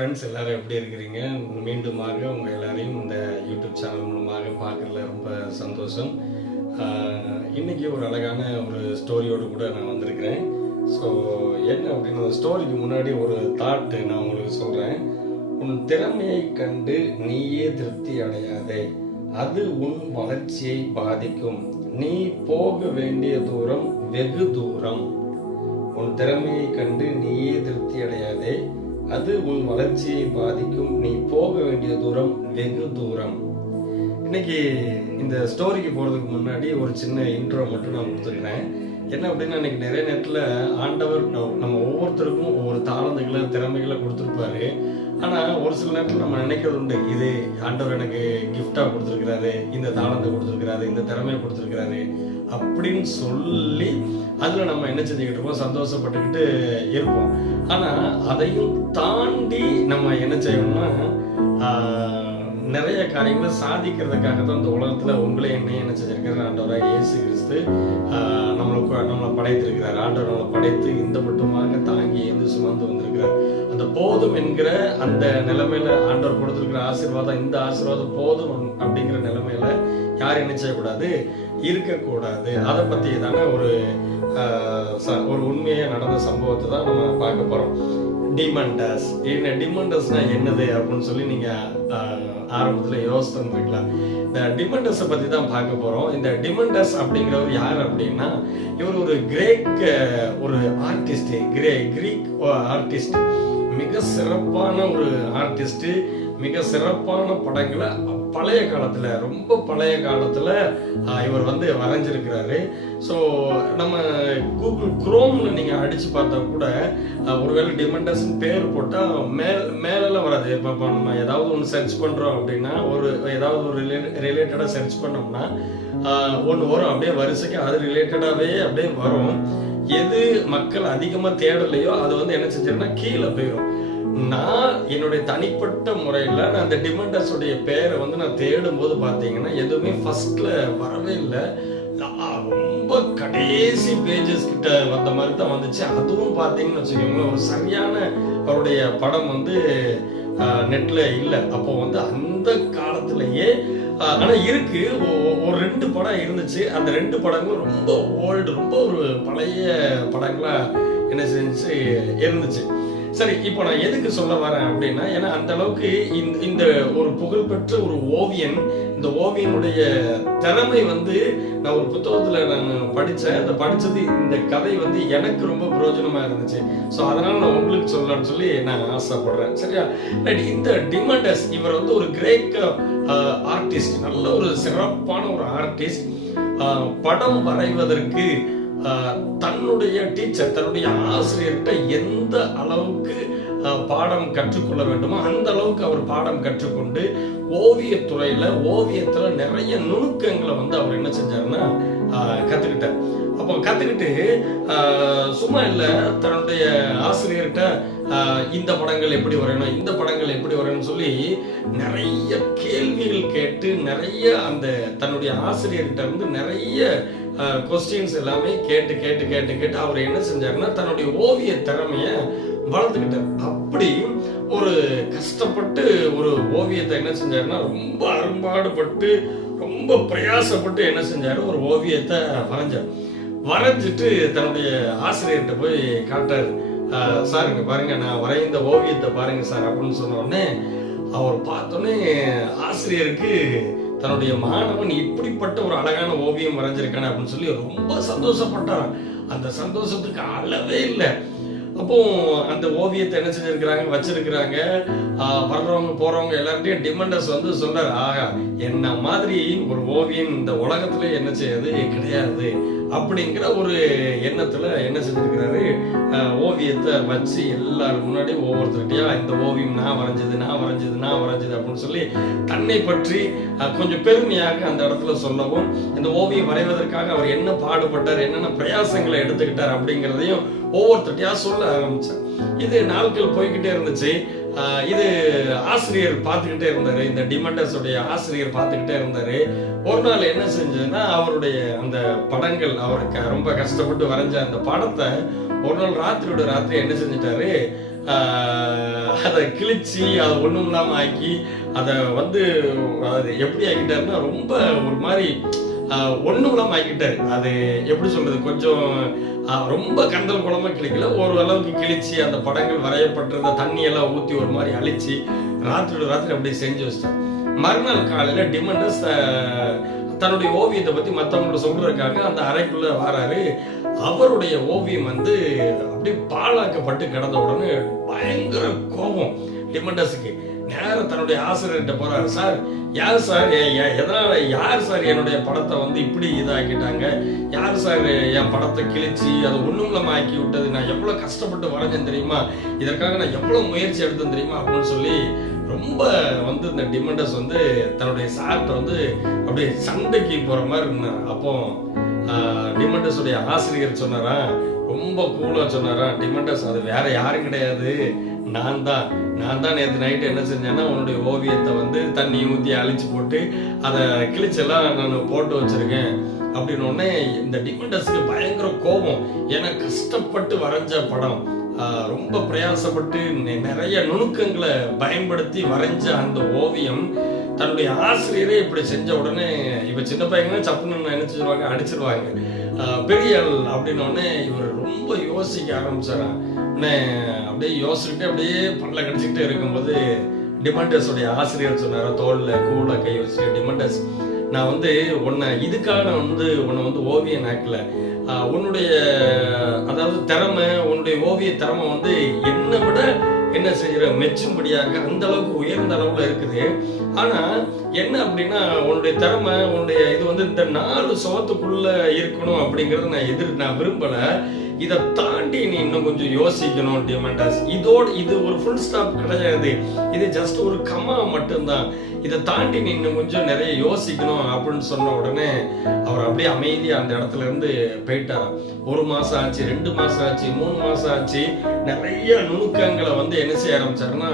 Friends எல்லோரும் எப்படி இருக்கிறீங்க? மீண்டுமாக உங்கள் எல்லாரையும் இந்த யூடியூப் சேனல் மூலமாக பார்க்குறதுல ரொம்ப சந்தோஷம். இன்றைக்கி ஒரு அழகான ஒரு ஸ்டோரியோடு கூட நான் வந்திருக்கிறேன். ஸோ என்ன அப்படின்னு அந்த ஸ்டோரிக்கு முன்னாடி ஒரு தாட்டு நான் உங்களுக்கு சொல்கிறேன். உன் திறமையை கண்டு நீயே திருப்தி அடையாதே, அது உன் வளர்ச்சியை பாதிக்கும். நீ போக வேண்டிய தூரம் வெகு தூரம். உன் திறமையை கண்டு நீயே திருப்தி அடையாதே, அது உன் வளர்ச்சியை பாதிக்கும். நீ போக வேண்டிய தூரம் வெகு தூரம். இன்னைக்கு இந்த ஸ்டோரிக்கு போகிறதுக்கு முன்னாடி ஒரு சின்ன இன்ட்ரோ மட்டும் நான் கொடுத்துருக்கிறேன். என்ன அப்படின்னா, இன்னைக்கு நிறைய நேரத்தில் ஆண்டவர் நம்ம ஒவ்வொருத்தருக்கும் ஒவ்வொரு தாளந்துகளை திறமைகளை கொடுத்துருப்பாரு. ஆனால் ஒரு சில நேரத்தில் நம்ம நினைக்கிறது உண்டு, இது ஆண்டவர் எனக்கு கிஃப்டாக கொடுத்துருக்கிறாரு, இந்த தாளந்தை கொடுத்துருக்கிறாரு, இந்த திறமையை கொடுத்துருக்கிறாரு அப்படின்னு சொல்லி அதில் நம்ம என்ன செஞ்சுக்கிட்டு இருப்போம், சந்தோஷப்பட்டுக்கிட்டு இருப்போம். ஆனால் அதையும் தாண்டி நம்ம என்ன செய்யணும்னா, நிறைய காரியங்களை சாதிக்கிறதுக்காக தான் இந்த உலகத்தில் உங்களை என்னையும் என்ன செஞ்சிருக்கிறார் ஆண்டவராக இயேசு கிறிஸ்து நம்மளை படைத்திருக்கிறார். ஆண்டவர் நம்மளை படைத்து இந்த மட்டுமாக தாங்கி இருந்து சுமந்து வந்திருக்கிறார். அந்த போதும் என்கிற அந்த நிலைமையில ஆண்டவர் கொடுத்திருக்கிற ஆசீர்வாதம், இந்த ஆசீர்வாதம் போதும் அப்படிங்கிற நிலைமையில யார் என்ன செய்யக்கூடாது, இருக்கக்கூடாது. அதை பற்றி தானே ஒரு உண்மையை நடந்த சம்பவத்தை தான் நம்ம பார்க்க போறோம். டிமண்டஸ். டிமண்டஸ்னா என்னது அப்படின்னு சொல்லி நீங்க ஆரம்பத்தில் யோசிச்சுருக்கலாம். இந்த டிமண்டஸை பற்றி தான் பார்க்க போகிறோம். இந்த டிமண்டஸ் அப்படிங்கிறவர் யார் அப்படின்னா, இவர் ஒரு கிரேக் ஒரு ஆர்டிஸ்ட், கிரீக் ஆர்டிஸ்ட். மிக சிறப்பான ஒரு ஆர்டிஸ்ட். மிக சிறப்பான படங்களை பழைய காலத்தில், ரொம்ப பழைய காலத்தில் இவர் வரைஞ்சிருக்கிறாரு. ஸோ நம்ம கூகுள் குரோமில் நீங்கள் அடித்து பார்த்தா கூட ஒருவேளை டிமண்டஸ்ன்னு பேர் போட்டால் மேலெல்லாம் வராது. இப்போ நம்ம ஏதாவது ஒன்று சர்ச் பண்ணுறோம் அப்படின்னா, ஏதாவது ஒரு ரிலேட்டடாக சர்ச் பண்ணோம்னா ஒன்று வரும், அப்படியே வரிசைக்கு அது ரிலேட்டடாகவே அப்படியே வரும். எது மக்கள் அதிகமாக தேடலையோ அது என்ன செஞ்சிருன்னா கீழே போயிடும். நான் என்னுடைய தனிப்பட்ட முறையில் நான் அந்த டிமண்டஸோடைய பேரை நான் தேடும் போது பார்த்தீங்கன்னா எதுவுமே ஃபர்ஸ்ட்ல வரவே இல்லை. ரொம்ப கடைசி பேஜஸ் கிட்ட வந்த மாதிரி தான் வந்துச்சு. அதுவும் பார்த்தீங்கன்னு வச்சுக்கோங்க, ஒரு சரியான அவருடைய படம் நெட்ல இல்லை. அப்போ அந்த காலத்திலேயே ஆனா இருக்கு, ஒரு 2 படம் இருந்துச்சு. அந்த 2 படங்களும் ரொம்ப ஓல்டு, ரொம்ப ஒரு பழைய படங்களா என்ன செஞ்சு இருந்துச்சு. சரி, இப்போ நான் எதுக்கு சொல்ல வரேன் அப்படின்னா, ஏன்னா அந்த அளவுக்கு இந்த ஒரு புகழ்பெற்ற ஒரு ஓவியன், இந்த ஓவியனுடைய திறமை நான் ஒரு புத்தகத்துல நான் படிச்சேன். அந்த படிச்சது இந்த கதை எனக்கு ரொம்ப பிரயோஜனமா இருந்துச்சு. ஸோ அதனால நான் உங்களுக்கு சொல்லலாம்னு சொல்லி நான் ஆசைப்படுறேன். சரியா? இந்த டிமண்டஸ் இவர் ஒரு கிரேக் ஆர்டிஸ்ட், நல்ல ஒரு சிறப்பான ஒரு ஆர்டிஸ்ட். படம் வரைவதற்கு தன்னுடைய டீச்சர், தன்னுடைய ஆசிரியர்கிட்ட எந்த அளவுக்கு பாடம் கற்றுக்கொள்ள வேண்டுமோ அந்த அளவுக்கு அவர் பாடம் கற்றுக்கொண்டு ஓவியத்துல நிறைய நுணுக்கங்களை அவர் என்ன செஞ்சாருன்னா கத்துக்கிட்டார். அப்போ கத்துக்கிட்டு சும்மா இல்லை, தன்னுடைய ஆசிரியர்கிட்ட இந்த படங்கள் எப்படி வரையணும், இந்த படங்கள் எப்படி வரையணும்னு சொல்லி நிறைய கேள்விகள் கேட்டு, நிறைய அந்த தன்னுடைய ஆசிரியர்கிட்ட நிறைய கொஸ்டின்ஸ் எல்லாமே கேட்டு கேட்டு கேட்டு கேட்டு அவர் என்ன செஞ்சாருன்னா தன்னுடைய ஓவிய திறமைய வளர்த்துக்கிட்டார். அப்படி ஒரு கஷ்டப்பட்டு ஒரு ஓவியத்தை என்ன செஞ்சாருன்னா ரொம்ப அரும்பாடுபட்டு ரொம்ப பிரயாசப்பட்டு என்ன செஞ்சாரு, ஒரு ஓவியத்தை வரைஞ்சிட்டு தன்னுடைய ஆசிரியர்கிட்ட போய் காட்டாரு. சார் இங்க பாருங்க, நான் வரைந்த ஓவியத்தை பாருங்க சார் அப்படின்னு சொன்ன உடனே அவர் பார்த்தோன்னே ஆசிரியருக்கு தன்னுடைய மாணவன் இப்படிப்பட்ட ஒரு அழகான ஓவியம் வரைஞ்சிருக்கானே அப்படின்னு சொல்லி ரொம்ப சந்தோஷப்பட்டார். அந்த சந்தோஷத்துக்கு அளவே இல்லை. அப்போ அந்த ஓவியத்தை என்ன செஞ்சிருக்கிறாங்க, வச்சிருக்கிறாங்க. வர்றவங்க போறவங்க எல்லார்ட்டையும் டிமண்டஸ் சொல்றாரு, ஆகா, என்ன மாதிரி ஒரு ஓவியம் இந்த உலகத்துல என்ன செய்யாது கிடையாது அப்படிங்கிற ஒரு எண்ணத்துல என்ன செஞ்சிருக்கிறாரு, ஓவியத்தை வச்சு எல்லாரும் முன்னாடி ஒவ்வொருத்தருக்கையா இந்த ஓவியம் நான் வரைஞ்சது அப்படின்னு சொல்லி தன்னை பற்றி கொஞ்சம் பெருமையாக அந்த இடத்துல சொல்லவும், இந்த ஓவியம் வரைவதற்காக அவர் என்ன பாடுபட்டார், என்னென்ன பிரயாசங்களை எடுத்துக்கிட்டார் அப்படிங்கிறதையும் ஒவ்வொருத்தருக்கையா சொல்ல ஆரம்பிச்சார். இது நாட்கள் போய்கிட்டே இருந்துச்சு. இது ஆசிரியர் பார்த்துக்கிட்டே இருந்தாரு, இந்த டிமண்டஸுடைய ஆசிரியர் பார்த்துக்கிட்டே இருந்தாரு. ஒரு நாள் என்ன செஞ்சதுன்னா, அவருடைய அந்த படங்கள், அவருக்கு ரொம்ப கஷ்டப்பட்டு வரைஞ்ச அந்த படத்தை ஒரு நாள் ராத்திரி என்ன செஞ்சிட்டாரு, அதை கிழிச்சு அதை ஒன்றும் இல்லாமல் ஆக்கி அதை வந்து அது எப்படி ஆக்கிட்டாருன்னா ரொம்ப ஒரு மாதிரி ஒன்றும் இல்லாமல் ஆக்கிட்டாரு. அது எப்படி சொல்றது, கொஞ்சம் ரொம்ப கந்தல் குளமாக கிழிக்கல, ஓரளவுக்கு கிழிச்சு அந்த படங்கள் வரையப்பட்டிருந்த தண்ணியெல்லாம் ஊற்றி ஒரு மாதிரி அழிச்சு ராத்திரி அப்படியே செஞ்சு வச்சிட்டார். மறுநாள் காலையில் டிமண்டஸ் தன்னுடைய ஓவியத்தை பற்றி மற்றவங்களோட சொல்றதுக்காக அந்த அறைக்குள்ள வராரு. அவருடைய ஓவியம் வந்து அப்படியே பாழாக்கப்பட்டு கிடந்த உடனே பயங்கர கோபம் டிமண்டஸுக்கு. நேரம் தன்னுடைய ஆசிரியர்கிட்ட போறாரு. சார், யார் சார் எதனால யார் சார் என்னுடைய படத்தை வந்து இப்படி இதாக்கிட்டாங்க, யார் சார் என் படத்தை கிழிச்சு அதை ஒண்ணுமில்லாம ஆக்கி விட்டது, நான் எவ்வளவு கஷ்டப்பட்டு வரைஞ்சேன் தெரியுமா, இதற்காக நான் எவ்வளவு முயற்சி எடுத்தேன் தெரியுமா அப்படின்னு சொல்லி ரொம்ப வந்து இந்த டிமண்டஸ் வந்து தன்னுடைய சார்கிட்ட வந்து அப்படியே சண்டைக்கு போற மாதிரி இருந்தார். அப்போ டிமண்டஸ் உடைய ஆசிரியர் சொன்னாரா, ரொம்ப கூலா சொன்னாரா, டிமண்டஸ் அது வேற யாரும் கிடையாது, நான் தான் நேற்று நைட்டு என்ன செஞ்சேன்னா உன்னுடைய ஓவியத்தை வந்து தண்ணி ஊற்றி அழிச்சு போட்டு அதை கிழிச்செல்லாம் நான் போட்டு வச்சிருக்கேன் அப்படின்னு உடனே இந்த டிமண்டஸ்க்கு பயங்கர கோபம். ஏன்னா கஷ்டப்பட்டு வரைஞ்ச படம், ரொம்ப பிரயாசப்பட்டு நிறைய நுணுக்கங்களை பயன்படுத்தி வரைஞ்ச அந்த ஓவியம் தன்னுடைய ஆசிரியரே இப்படி செஞ்ச உடனே இவ சின்ன பையங்கன்னா சப்புன்னு நினைச்சிருவாங்க, அடிச்சிருவாங்க. பெரிய அப்படின்னு உடனே இவர் ரொம்ப யோசிக்க ஆரம்பிச்சாராம். அப்படியே யோசிச்சுட்டு அப்படியே பல்ல கடிச்சுக்கிட்டே இருக்கும்போது டிமண்டஸ் உடைய ஆசிரியர் சொன்னார, தோல்ல கூல கை வச்சு, டிமண்டஸ் நான் வந்து உன்னை இதுக்காக வந்து உன்னை வந்து ஓவியம் ஆக்கல, உன்னுடைய அதாவது திறமை, உன்னுடைய ஓவிய திறமை வந்து என்னை விட என்ன செய்யற மெச்சும்படியாக அந்த அளவுக்கு உயர்ந்த அளவுல இருக்குது. ஆனா என்ன அப்படின்னா உன்னுடைய திறமை, உன்னுடைய இது வந்து இந்த 4 சுவத்துக்குள்ள இருக்கணும் அப்படிங்கறத நான் விரும்பல. இதை தாண்டி நீ இன்னும் கொஞ்சம் யோசிக்கணும் டிமண்டஸ். இது ஒரு ஃபுல் ஸ்டாப் கிடையாது, இது ஜஸ்ட் ஒரு கமா மட்டும்தான். இதை தாண்டி நீ இன்னும் கொஞ்சம் நிறைய யோசிக்கணும் அப்படின்னு சொன்ன உடனே அவர் அப்படியே அமைதியா அந்த இடத்துல இருந்து போயிட்டாராம். 1 மாசம் ஆச்சு, 2 மாசம் ஆச்சு, 3 மாசம் ஆச்சு. நிறைய நுணுக்கங்களை வந்து என்ன செய்ய ஆரம்பிச்சாருன்னா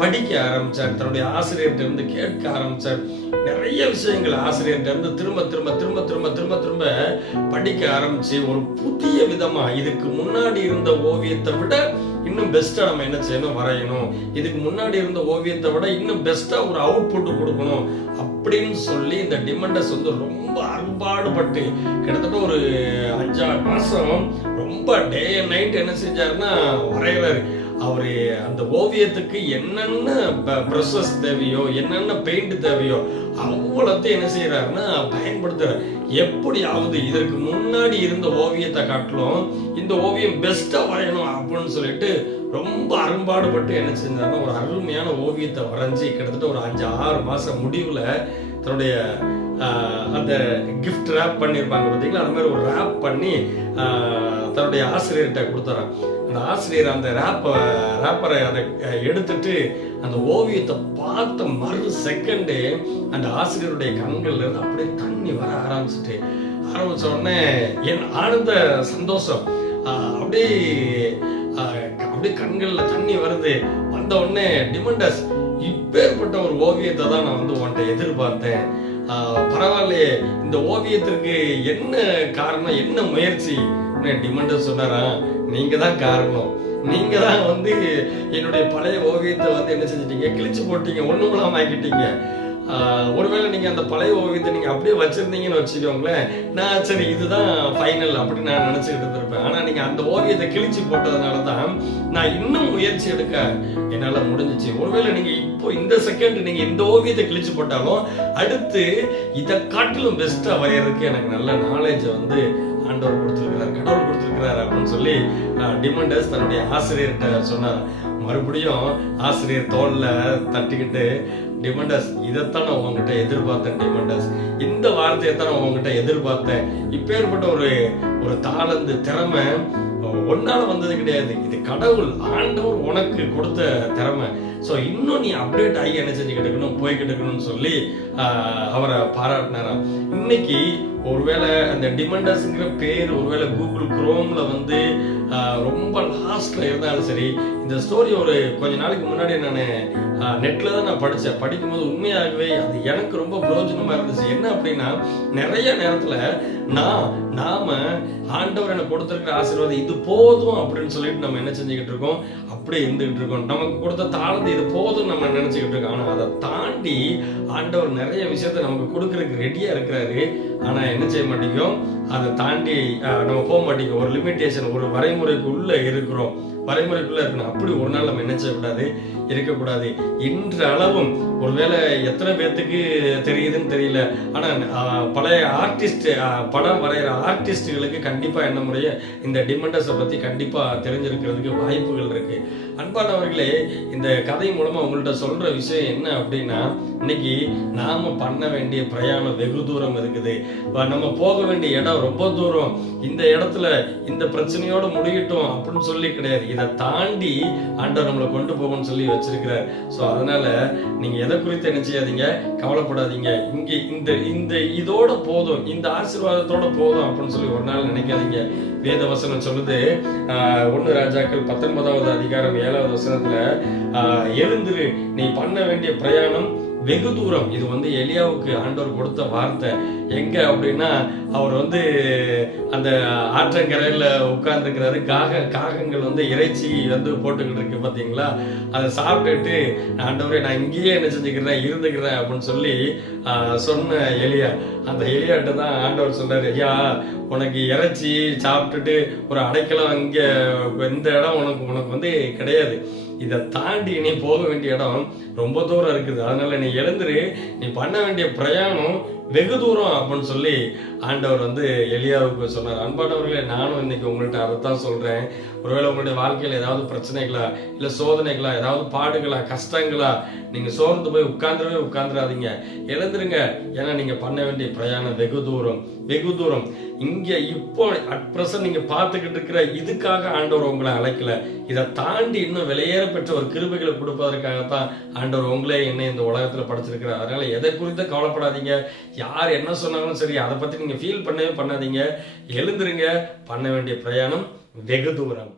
படிக்க ஆரம்பிச்சார். தன்னுடைய ஆசிரியர்கிட்ட இருந்து கேட்க ஆரம்பிச்சார். நிறைய விஷயங்கள் ஆசிரியர்கிட்ட இருந்து திரும்ப திரும்ப திரும்ப திரும்ப திரும்ப திரும்ப படிக்க ஆரம்பிச்சு ஒரு புதிய விதமா இதுக்கு முன்னாடி இருந்த ஓவியத்தை விட இன்னும் பெஸ்டா நம்ம என்ன செய்யணும், வரையணும், இதுக்கு முன்னாடி இருந்த ஓவியத்தை விட இன்னும் பெஸ்டா ஒரு அவுட்புட் கொடுக்கணும் அப்படின்னு சொல்லி இந்த டிமண்டஸ் வந்து ரொம்ப அன்பாடுபட்டு கிட்டத்தட்ட ஒரு 5-6 மாசம் ரொம்ப டே அண்ட் நைட் என்ன செஞ்சாருன்னா வரைகிறாரு. அவரு அந்த ஓவியத்துக்கு என்னென்ன ப்ரஷஸ் தேவையோ, என்னென்ன பெயிண்ட் தேவையோ அவ்வளோத்தையும் என்ன செய்யறாருன்னா பயன்படுத்துறாரு. எப்படியாவது இதற்கு முன்னாடி இருந்த ஓவியத்தை காட்டிலும் இந்த ஓவியம் பெஸ்டா வரையணும் அப்படின்னு சொல்லிட்டு ரொம்ப அரும்பாடுபட்டு என்ன செஞ்சாருன்னா ஒரு அருமையான ஓவியத்தை வரைஞ்சி கிட்டத்தட்ட ஒரு 5-6 மாசம் முடிவுல தன்னுடைய அந்த கிஃப்ட் ரேப் பண்ணியிருப்பாங்க பார்த்தீங்களா, அந்த மாதிரி ஒரு ரேப் பண்ணி தன்னுடைய ஆசிரியர்கிட்ட கொடுத்தாராம். அந்த ஆசிரியர் அந்த ரேப்பரை அதை எடுத்துட்டு அந்த ஓவியத்தை பார்த்த மறு செகண்டே அந்த ஆசிரியருடைய கண்கள்ல இருந்து அப்படியே தண்ணி வர ஆரம்பிச்ச உடனே என் ஆனந்த சந்தோஷம் அப்படியே கண்கள்ல தண்ணி வருது. வந்த உடனே டிமண்டஸ், இப்பேற்பட்ட ஒரு ஓவியத்தை தான் நான் வந்து உன்கிட்ட எதிர்பார்த்தேன், பரவாயில்லையே, இந்த ஓவியத்திற்கு என்ன காரணம், என்ன முயற்சி? டிமண்டஸ் சொன்னாரா, நீங்க தான் காரணம், நீங்க தான் வந்து என்னுடைய பழைய ஓவியத்தை வந்து என்ன செஞ்சிட்டீங்க, கிழிச்சு போட்டீங்க, ஒண்ணுமில்லாம ஆக்கிட்டீங்க. ஒருவேளை நீங்க அந்த பழைய ஓவியத்தை நீங்க அப்படியே வச்சிருந்தீங்கன்னு வச்சுக்கோங்களேன், நான் சரி இதுதான் ஃபைனல் அப்படின்னு நான் நினைச்சுக்கிட்டு இருப்பேன். ஆனா நீங்க அந்த ஓவியத்தை கிழிச்சு போட்டதுனாலதான் நான் இன்னும் முயற்சி எடுக்க என்னால முடிஞ்சிச்சு. ஒருவேளை நீங்க இப்போ இந்த செகண்ட் நீங்க இந்த ஓவியத்தை கிழிச்சு போட்டாலும் அடுத்து இதை காட்டிலும் பெஸ்டா வரையறதுக்கு எனக்கு நல்ல நாலேஜ் வந்து ஆண்டவர் கொடுத்திருக்கிறார், கடவுள் கொடுத்திருக்கிறார் அப்படின்னு சொல்லி டிமண்டஸ் தன்னுடைய ஆசிரியர்கிட்ட சொன்னார். மறுபடியும் ஆசிரியர் தோல்ல தட்டிக்கிட்டு, டிமண்டஸ், இதைத்தான் நான் உங்ககிட்ட எதிர்பார்த்தேன் டிமண்டஸ், இந்த வார்த்தையை தான் நான் உங்ககிட்ட எதிர்பார்த்தேன். இப்பேற்பட்ட ஒரு தாளந்து திறமை ஒன்னால வந்தது கிடையாது, இது கடவுள் ஆண்டவர் உனக்கு கொடுத்த திறமை. ஸோ இன்னும் நீ அப்டேட் ஆகி என்ன செஞ்சுக்கிட்டு இருக்கணும், போய்கிட்டு இருக்கணும்னு சொல்லி அவரை பாராட்டினாராம். இன்னைக்கு ஒருவேளை அந்த டிமண்டஸ்ங்கிற பேர் ஒருவேளை கூகுள் குரோம்ல வந்து ரொம்ப லாஸ்ட்ல இருந்தாலும் சரி, இந்த ஸ்டோரி ஒரு கொஞ்ச நாளைக்கு முன்னாடி நான் நெட்ல தான் நான் படித்தேன். படிக்கும்போது உண்மையாகவே அது எனக்கு ரொம்ப பிரயோஜனமா இருந்துச்சு. என்ன அப்படின்னா, நிறைய நேரத்துல நாம ஆண்டவர் எனக்கு கொடுத்திருக்கிற ஆசீர்வாதம் இது போதும் அப்படின்னு சொல்லிட்டு நம்ம என்ன செஞ்சுக்கிட்டு இருக்கோம், அப்படியே இருந்துகிட்டு இருக்கோம். நமக்கு கொடுத்த தாளந்து இது போதும் நம்ம நினைச்சுக்கிட்டு இருக்கோம். ஆனா அதை தாண்டி ஆண்டவர் நிறைய விஷயத்த நமக்கு கொடுக்கறதுக்கு ரெடியா இருக்கிறாரு. ஆனா என்ன செய்ய மாட்டேங்கிறோம், அதை தாண்டி நம்ம போக மாட்டேங்கிறோம். ஒரு லிமிட்டேஷன், ஒரு வரைமுறைக்குள்ள இருக்கிறோம். வரைமுறைக்குள்ள இருக்கணும். அப்படி ஒரு நாள் நம்ம என்ன செய்யக்கூடாது, இருக்கக்கூடாது. இன்று அளவும் ஒருவேளை எத்தனை பேர்த்துக்கு தெரியுதுன்னு தெரியல. ஆனா பழைய ஆர்டிஸ்ட், படம் வரைகிற ஆர்டிஸ்டுகளுக்கு கண்டிப்பா என்ன முறைய இந்த டிமெண்டஸை பத்தி கண்டிப்பா தெரிஞ்சிருக்கிறதுக்கு வாய்ப்புகள் இருக்கு. அன்பானவர்களே, இந்த கதை மூலமா உங்கள்கிட்ட சொல்ற விஷயம் என்ன அப்படின்னா, இன்னைக்கு நாம பண்ண வேண்டிய பிரயாணம் வெகு தூரம் இருக்குது. நம்ம போக வேண்டிய இடம் ரொம்ப தூரம். இந்த இடத்துல இந்த பிரச்சனையோட முடியட்டும் அப்படின்னு சொல்லி கிடையாது. இதை தாண்டி ஆண்டவர் நம்மளை கொண்டு போகணும்னு சொல்லி வச்சிருக்கிறார். ஸோ அதனால நீங்க எதை குறித்து என்ன செய்யாதீங்க, கவலைப்படாதீங்க. இங்க இந்த இதோட போதும், இந்த ஆசீர்வாதத்தோட போதும் அப்படின்னு சொல்லி ஒரு நாள் நினைக்காதீங்க. வேத வசனம் சொல்லுது, 1 ராஜாக்கள் 19வது அதிகாரம் 7வது வசனத்துல, எழுந்திரு, நீ பண்ண வேண்டிய பிரயாணம் வெகு தூரம். இது எலியாவுக்கு ஆண்டவர் கொடுத்த வார்த்தை. எங்க அப்படின்னா, அவர் அந்த ஆற்றங்கரையில உட்கார்ந்துக்கிறாரு. காகங்கள் இறைச்சி போட்டுக்கிட்டு இருக்கு பாத்தீங்களா, அதை சாப்பிட்டுட்டு, ஆண்டவரே நான் இங்கேயே என்ன செஞ்சுக்கிறேன், இருந்துக்கிறேன் அப்படின்னு சொல்லி சொன்ன எலியா. அந்த எலியாட்ட தான் ஆண்டவர் சொன்னாரு, ஐயா உனக்கு இறைச்சி சாப்பிட்டுட்டு ஒரு அடைக்கலம் இங்க இந்த இடம் உனக்கு கிடையாது. இதை தாண்டி நீ போக வேண்டிய இடம் ரொம்ப தூரம் இருக்குது. அதனால நீ எழுந்துரு, நீ பண்ண வேண்டிய பிரயாணம் வெகு தூரம் அப்படின்னு சொல்லி ஆண்டவர் எலியாவுக்கு சொன்னார். அன்பானவர்களே, நானும் இன்னைக்கு உங்கள்கிட்ட அதைத்தான் சொல்றேன். ஒருவேளை உங்களுடைய வாழ்க்கையில் ஏதாவது பிரச்சனைகளா, இல்லை சோதனைகளா, ஏதாவது பாடுகளா, கஷ்டங்களா, நீங்க சோர்ந்து போய் உட்கார்ந்துடாதீங்க. எழுந்துருங்க. ஏன்னா நீங்க பண்ண வேண்டிய பிரயாணம் வெகு தூரம், வெகு தூரம். இங்க இப்போ அட் பிரசன்ட் நீங்க பார்த்துக்கிட்டு இருக்கிற இதுக்காக ஆண்டவர் உங்களை அழைக்கல. இதை தாண்டி இன்னும் விலையேற பெற்ற ஒரு கிருபைகளை கொடுப்பதற்காகத்தான் ஆண்டவர் உங்களே என்ன இந்த உலகத்துல படைச்சிருக்கிறார். அதனால எதை குறித்து கவலைப்படாதீங்க. யார் என்ன சொன்னாலும் சரி, அதை பத்தி நீங்க ஃபீல் பண்ணவே பண்ணாதீங்க. எழுந்துருங்க. பண்ண வேண்டிய பிரயாணம் வெகு தூரம்.